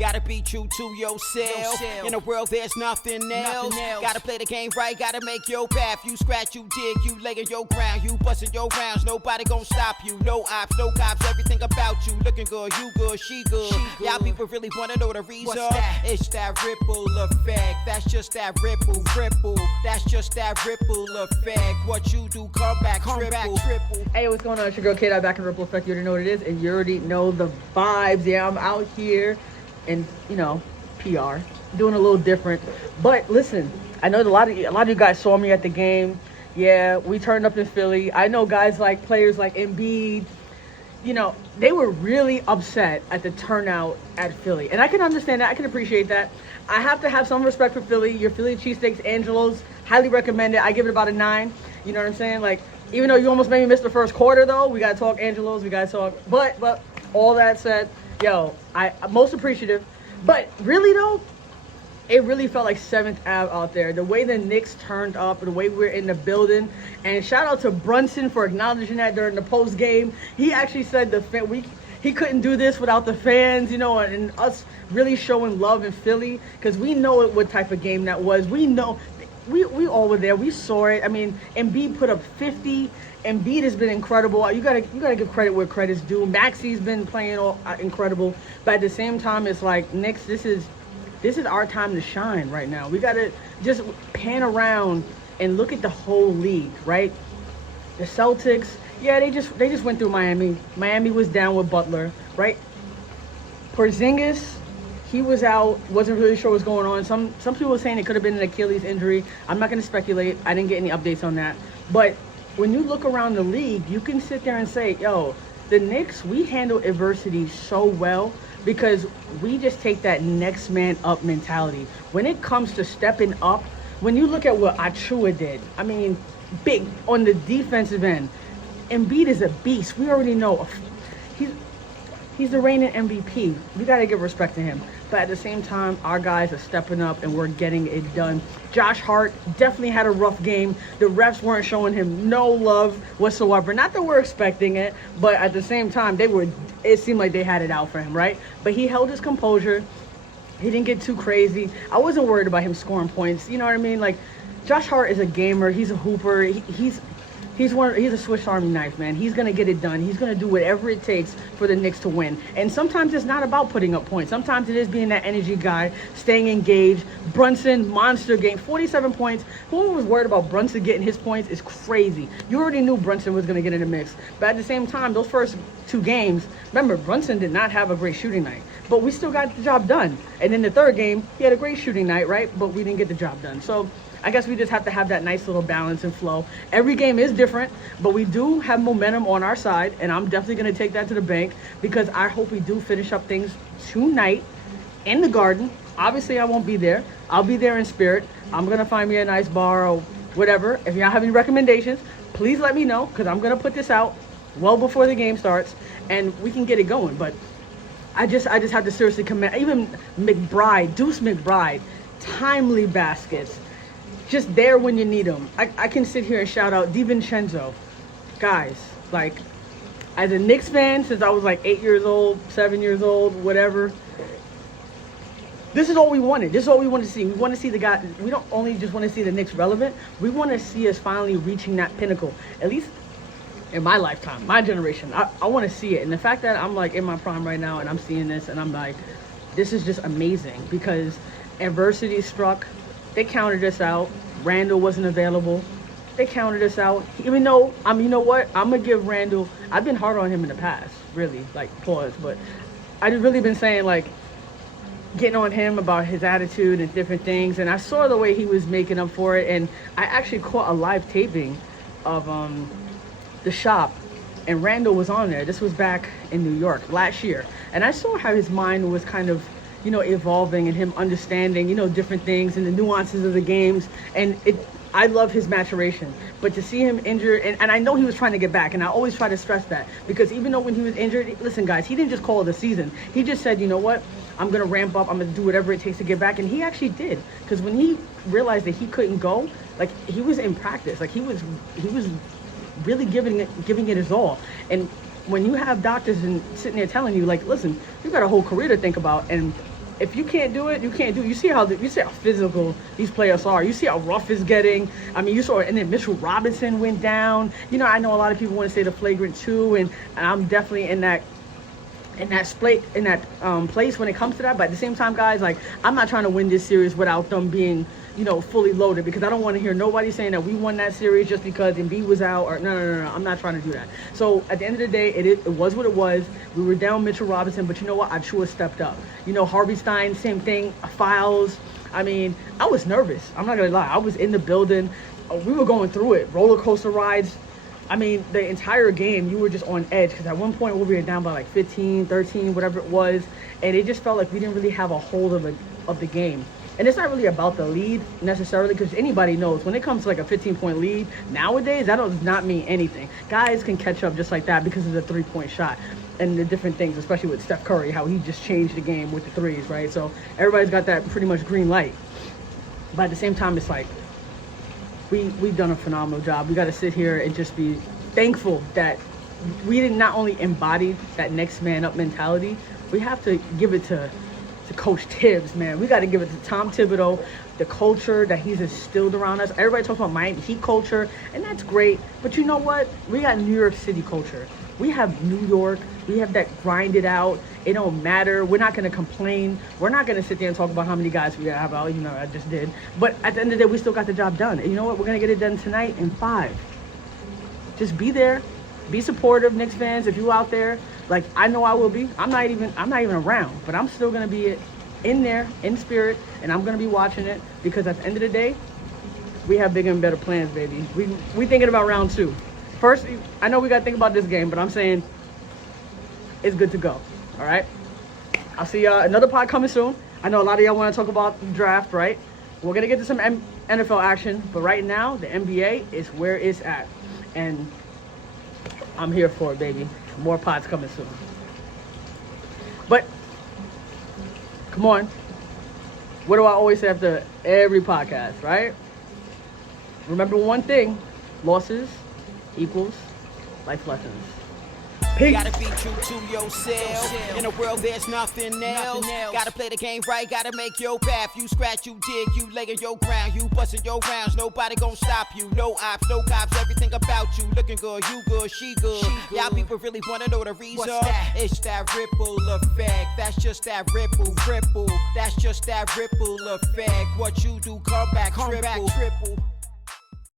Gotta be true to yourself. In a world there's nothing else. Gotta play the game right, gotta make your path. You scratch, you dig, you lay in your ground. You bustin' your rounds, nobody gon' stop you. No ops, no cops, everything about you. Looking good, you good, she good. Y'all people really wanna know the reason? It's that ripple effect. That's just that ripple. That's just that ripple effect. What you do, come back triple. Hey, what's going on? It's your girl KDOT back in Ripple Effect. You already know what it is, and you already know the vibes. Yeah, I'm out here and PR doing a little different. But listen, I know a lot of you guys saw me at the game. Yeah, we turned up in Philly. I know guys like players like Embiid. They were really upset at the turnout at Philly. And I can understand that. I can appreciate that. I have to have some respect for Philly. Your Philly cheesesteaks, Angelo's, highly recommend it. I give it about a 9. You know what I'm saying? Like, even though you almost made me miss the first quarter, though, we got to talk Angelo's. We got to talk. But all that said, I'm most appreciative. But really, though, it really felt like 7th Ave out there. The way the Knicks turned up, the way we're in the building. And shout out to Brunson for acknowledging that during the post game. He actually said he couldn't do this without the fans, and us really showing love in Philly, because we know what type of game that was. We know, we all were there. We saw it. I mean, Embiid put up 50. Embiid has been incredible. You gotta give credit where credit's due. Maxi's been playing incredible, but at the same time, it's like, Knicks, this is our time to shine right now. We gotta just pan around and look at the whole league, right? The Celtics, yeah, they just went through Miami. Miami was down with Butler, right? Porzingis, he was out, wasn't really sure what's going on. Some people were saying it could have been an Achilles injury. I'm not gonna speculate. I didn't get any updates on that. But when you look around the league, you can sit there and say, the Knicks, we handle adversity so well, because we just take that next man up mentality. When it comes to stepping up, when you look at what Achua did, I mean, big on the defensive end. Embiid is a beast. We already know he's the reigning MVP. We got to give respect to him. But at the same time, our guys are stepping up and we're getting it done. Josh Hart definitely had a rough game. The refs weren't showing him no love whatsoever. Not that we're expecting it, but at the same time, it seemed like they had it out for him, right? But he held his composure. He didn't get too crazy. I wasn't worried about him scoring points. You know what I mean? Like, Josh Hart is a gamer. He's a hooper. He's a Swiss Army knife, man. He's going to get it done. He's going to do whatever it takes for the Knicks to win. And sometimes it's not about putting up points. Sometimes it is being that energy guy, staying engaged. Brunson, monster game, 47 points. Who was worried about Brunson getting his points is crazy. You already knew Brunson was going to get in the mix. But at the same time, those first 2 games, remember, Brunson did not have a great shooting night. But we still got the job done. And in the 3rd game, he had a great shooting night, right? But we didn't get the job done. So I guess we just have to have that nice little balance and flow. Every game is different, but we do have momentum on our side, and I'm definitely going to take that to the bank, because I hope we do finish up things tonight in the Garden. Obviously, I won't be there. I'll be there in spirit. I'm going to find me a nice bar or whatever. If y'all have any recommendations, please let me know, because I'm going to put this out well before the game starts, and we can get it going. But I just have to seriously commend, even Deuce McBride, timely baskets. Just there when you need them. I can sit here and shout out DiVincenzo. Guys, like, as a Knicks fan since I was like 8 years old, 7 years old, whatever, this is all we wanted. This is all we want to see. We want to see the guy. We don't only just want to see the Knicks relevant. We want to see us finally reaching that pinnacle. At least in my lifetime, my generation. I want to see it. And the fact that I'm like in my prime right now and I'm seeing this and I'm like, this is just amazing, because adversity struck. They counted us out. Randall wasn't available. They counted us out. Even though, you know what? I'm going to give Randall, I've been hard on him in the past, really, like, pause. But I've really been saying, like, getting on him about his attitude and different things. And I saw the way he was making up for it. And I actually caught a live taping of the shop. And Randall was on there. This was back in New York last year. And I saw how his mind was kind of, evolving, and him understanding, different things and the nuances of the games. And I love his maturation. But to see him injured, and I know he was trying to get back, and I always try to stress that, because even though when he was injured, listen, guys, he didn't just call it a season. He just said, you know what, I'm going to ramp up, I'm going to do whatever it takes to get back. And he actually did, because when he realized that he couldn't go, like, he was in practice, like, he was really giving it his all. And when you have doctors and sitting there telling you, like, listen, you got a whole career to think about, and if you can't do it, you can't do it. You see how physical these players are. You see how rough it's getting. I mean, you saw it. And then Mitchell Robinson went down. You know, I know a lot of people want to say the flagrant 2, and I'm definitely in that place when it comes to that. But at the same time, guys, like, I'm not trying to win this series without them being, you know, fully loaded, because I don't want to hear nobody saying that we won that series just because Embiid was out, or no. I'm not trying to do that. So at the end of the day, it was what it was. We were down Mitchell Robinson, but you know what? Achua stepped up. You know, Harvey Stein, same thing. Files. I mean, I was nervous. I'm not gonna lie. I was in the building. We were going through it. Roller coaster rides. I mean, the entire game, you were just on edge, because at one point we were down by like 15, 13, whatever it was, and it just felt like we didn't really have a hold of the game. And it's not really about the lead necessarily, because anybody knows when it comes to like a 15-point lead nowadays, that does not mean anything. Guys can catch up just like that because of the 3-point shot and the different things, especially with Steph Curry, how he just changed the game with the threes, right? So everybody's got that pretty much green light. But at the same time, it's like, we've done a phenomenal job. We got to sit here and just be thankful that we did not only embody that next man up mentality, we have to give it to Coach Tibbs, man. We got to give it to Tom Thibodeau, the culture that he's instilled around us. Everybody talks about Miami Heat culture, and that's great. But you know what? We got New York City culture. We have New York. We have that grinded out. It don't matter. We're not going to complain. We're not going to sit there and talk about how many guys we have out. You know, I just did. But at the end of the day, we still got the job done. And you know what? We're going to get it done tonight in 5. Just be there. Be supportive, Knicks fans. If you out there, like I know I will be. I'm not even around, but I'm still going to be in there, in spirit, and I'm going to be watching it, because at the end of the day, we have bigger and better plans, baby. We thinking about round 2. First, I know we got to think about this game, but I'm saying it's good to go. All right? I'll see y'all. Another pod coming soon. I know a lot of y'all want to talk about the draft, right? We're going to get to some NFL action, but right now, the NBA is where it's at. And I'm here for it, baby. More pods coming soon. But, come on. What do I always say after every podcast, right? Remember one thing. Losses equals life lessons. Peace. Gotta be true to yourself. In a world there's nothing else. Gotta play the game right, gotta make your path. You scratch, you dig, you lay in your ground. You bustin' your rounds, nobody gon' stop you. No ops, no cops, everything about you. Looking good, you good, she good. Y'all people really wanna know the reason? It's that ripple effect. That's just that ripple. That's just that ripple effect. What you do, come back, triple.